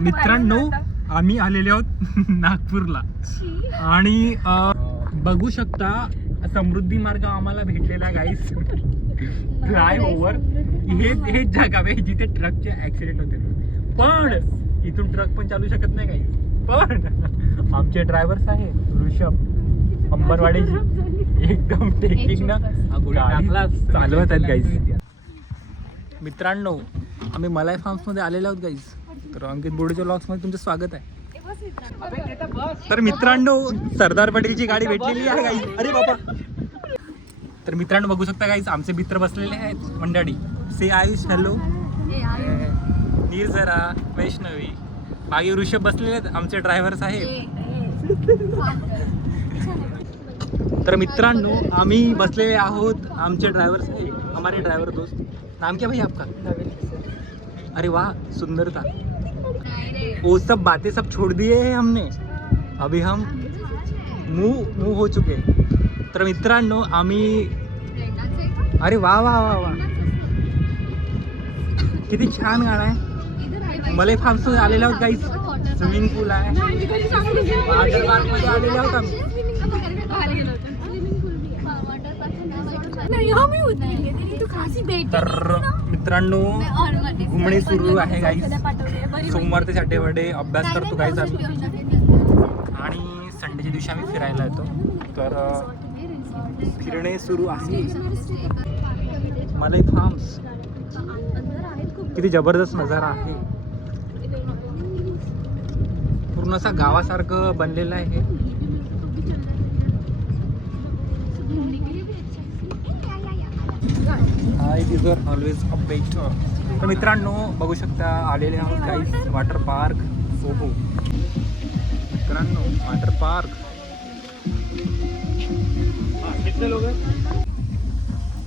मित्रांनो आम्ही आलेले आहोत नागपूरला आणि बघू शकता समृद्धी मार्ग आम्हाला भेटलेला गाईस. फ्लाय ओव्हर हेच जागा आहे जिथे ट्रकचे ऍक्सिडेंट होते. पण इथून ट्रक पण चालू शकत नाही गाईस. पण आमचे ड्रायव्हर्स आहेत ऋषभ अंबरवाडीची एकदम टेकिंग ना चालवत आहेत गाईस. मित्रांनो आम्ही मलाई फार्म्स मध्ये आलेलो आहोत गाईस. तर अंकित बोर्डेच्या व्लॉग्स मध्ये तुमचं स्वागत आहे. तर मित्रांनो सरदार पटेलची गाडी भेटलेली आहे गाईस. अरे बाबा. तर मित्रांनो बघू शकता गाईस आमचे मित्र बसलेले आहेत मंडळी. से आयुष हॅलो, निर्जरा, वैष्णवी, मागे ऋषभ बसलेले आहेत आमचे ड्रायव्हर्स आहेत. तर मित्रांनो आम्ही बसलेले आहोत आमचे ड्रायव्हर्स आहे हमारे ड्राइवर दोस्त. नाम क्या भाई आपका? अरे वाह सुंदर था. वो सब बातें सब छोड़ दिए हैं हमने. अभी हम मूव हो चुके. तर मित्रांनो आम्ही अरे वाह वाह वाह वाह किती छान गाणं आहे. मलाई फार्म्स मध्ये आलेले आहोत गाईस. स्विमिंग पूल आहे. वॉटर पार्क मध्ये आलेले आहोत आम्ही. तर मित्रांनो घुमणे सुरू आहे गाईस. सोमवार ते सॅटरडे अभ्यास करतो गाईस आम्ही आणि संडेच्या दिवशी आम्ही फिरायला येतो. तर फिरणे सुरू आहे. मलाई फार्म्स किती जबरदस्त नजारा आहे. पूर्ण असा गावासारखं बनलेलं आहे. हाय युजर ऑलवेज अपडेट. तर मित्रांनो बघू शकता आलेले आहोत गाईस वॉटर पार्क. हो मित्रांनो वॉटर पार्क.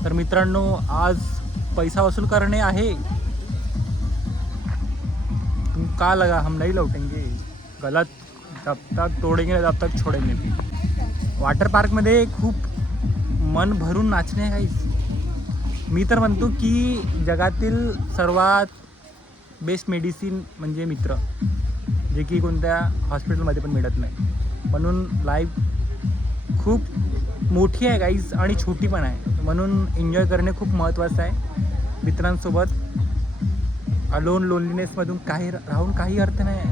तर मित्रांनो आज पैसा वसूल करणे आहे. तुम का लगा हम नहीं लौटेंगे. गलत. जब तक तोडेंगे तब तक छोडेंगे. वॉटर पार्कमध्ये खूप मन भरून नाचणे आहे गाईस. मी तर म्हणतो की जगातील सर्वात बेस्ट मेडिसिन म्हणजे मित्र, जे की कोणत्या हॉस्पिटलमध्ये पण मिळत नाही. म्हणून लाईफ खूप मोठी आहे गाईज आणि छोटी पण आहे. म्हणून एन्जॉय करणे खूप महत्त्वाचं आहे. मित्रांसोबत अलोन लोनलीनेसमधून राहून काही अर्थ नाही.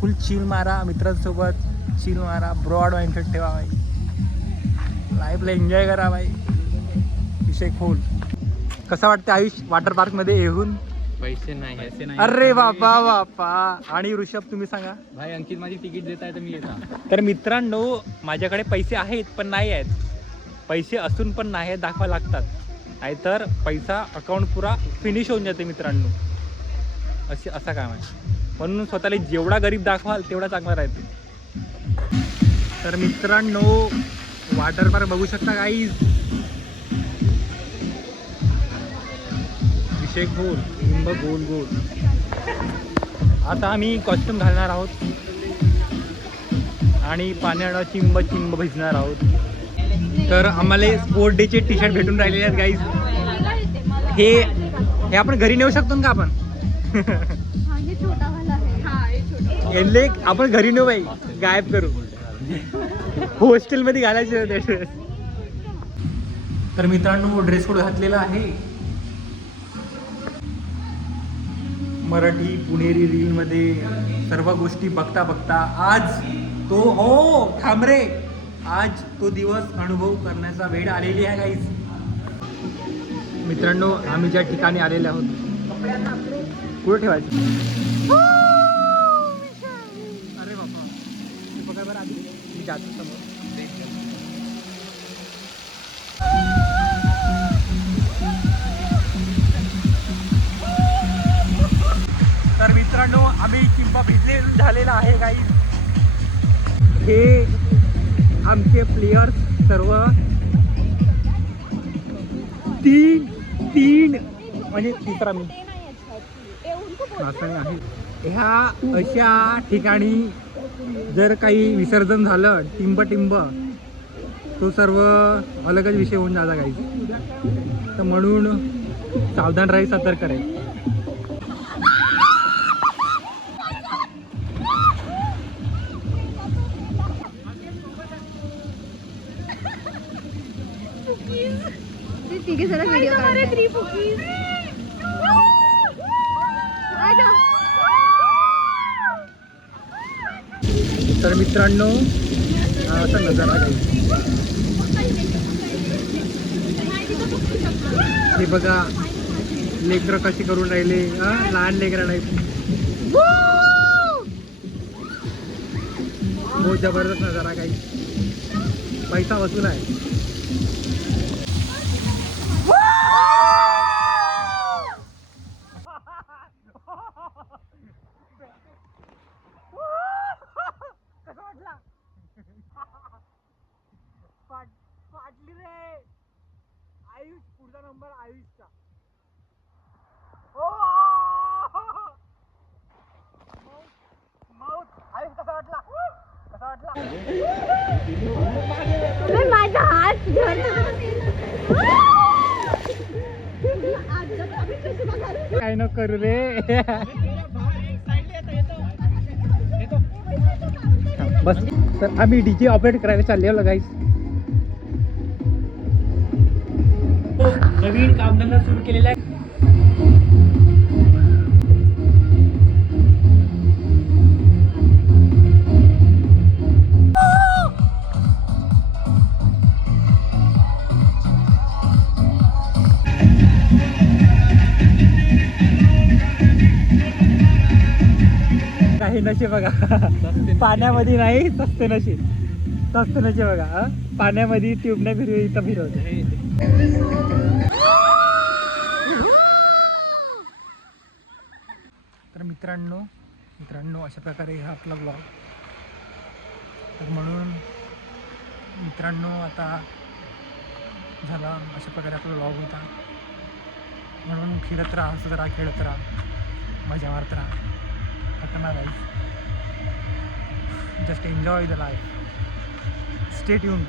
फुल चिल मारा मित्रांसोबत. चिल मारा. ब्रॉड माइंडसेट ठेवा बाई. लाईफला एन्जॉय करा बाई. विषय खोल. कसं वाटतं आयुष वॉटर पार्कमध्ये येऊन? पैसे नाही. अरे बापा बापा. आणि ऋषभ तुम्ही सांगा. भाई अंकित माझी तिकीट देत आहे तर मी येतो. तर मित्रांनो माझ्याकडे पैसे आहेत पण नाही आहेत. पैसे असून पण नाही आहेत दाखवा लागतात. नाहीतर पैसा अकाउंट पुरा फिनिश होऊन जाते मित्रांनो. असा काम आहे. म्हणून स्वतःला जेवढा गरीब दाखवाल तेवढा चांगला राहते. तर मित्रांनो वॉटर पार्क बघू शकता गाईज. विषय गोल लिंब गोल गोल. आता आम्ही कॉस्ट्युम घालणार आहोत आणि पाण्यानं चिंब चिंब भिजणार आहोत. तर आम्हाला स्पोर्ट डेचे टी शर्ट भेटून राहिलेले आहेत गाईज. हे आपण घरी नेऊ शकतो का आपण? आपण घरी नेऊ बाई. गायब करू. हॉस्टेलमध्ये घालायचे. तर मित्रांनो ड्रेस कोड घातलेला आहे. मराठी पुणेरी रीलमध्ये सर्व गोष्टी बघता बघता आज तो थांब रे. आज तो दिवस अनुभव करण्याचा वेळ आलेली आहे गाईज. मित्रांनो आम्ही ज्या ठिकाणी आलेले आहोत कुठे ठेवायचं? अरे बाबा बघा बरं आधी मी जातो समोर. तर मित्रांनो आम्ही चिंबा भिजले झालेला आहे गाईज. हे आमचे प्लेयर्स सर्व तीन म्हणजे तिसरा मी आहे. ह्या अशा ठिकाणी जर काही विसर्जन झालं टिंब तो सर्व अलगच विषय होऊन जाता गाईज. तर म्हणून सावधान राही, सतर्क राही. ठीक है वीडियो तर मित्रांनो असा नजारा काही हे बघा लेकरं कशी करून राहिले लहान लेकरं नाही बहुत जबरदस्त नजारा काही पैसा वसूल आहे फाटली रे आयुष पुढचा नंबर आयुषचा आयुष कसा वाटला माझा हात काय न करू रे बस तर आम्ही डीजे ऑपरेट करायला चाललेलो गाईस नवीन कामधंदा सुरू केलेला आहे काही नशे बघा पाण्यामध्ये नाही सस्ते नशे बघा पाण्यामध्ये ट्यूब नाही फिरवे इथं फिरवते तर मित्रांनो अशा प्रकारे हा आपला ब्लॉग तर म्हणून मित्रांनो आता झाला अशा प्रकारे आपला ब्लॉग होता म्हणून फिरत राहा हसत राहा खेळत राहा मजा मारत राहा खतरनाक आहे just enjoy the life stay tune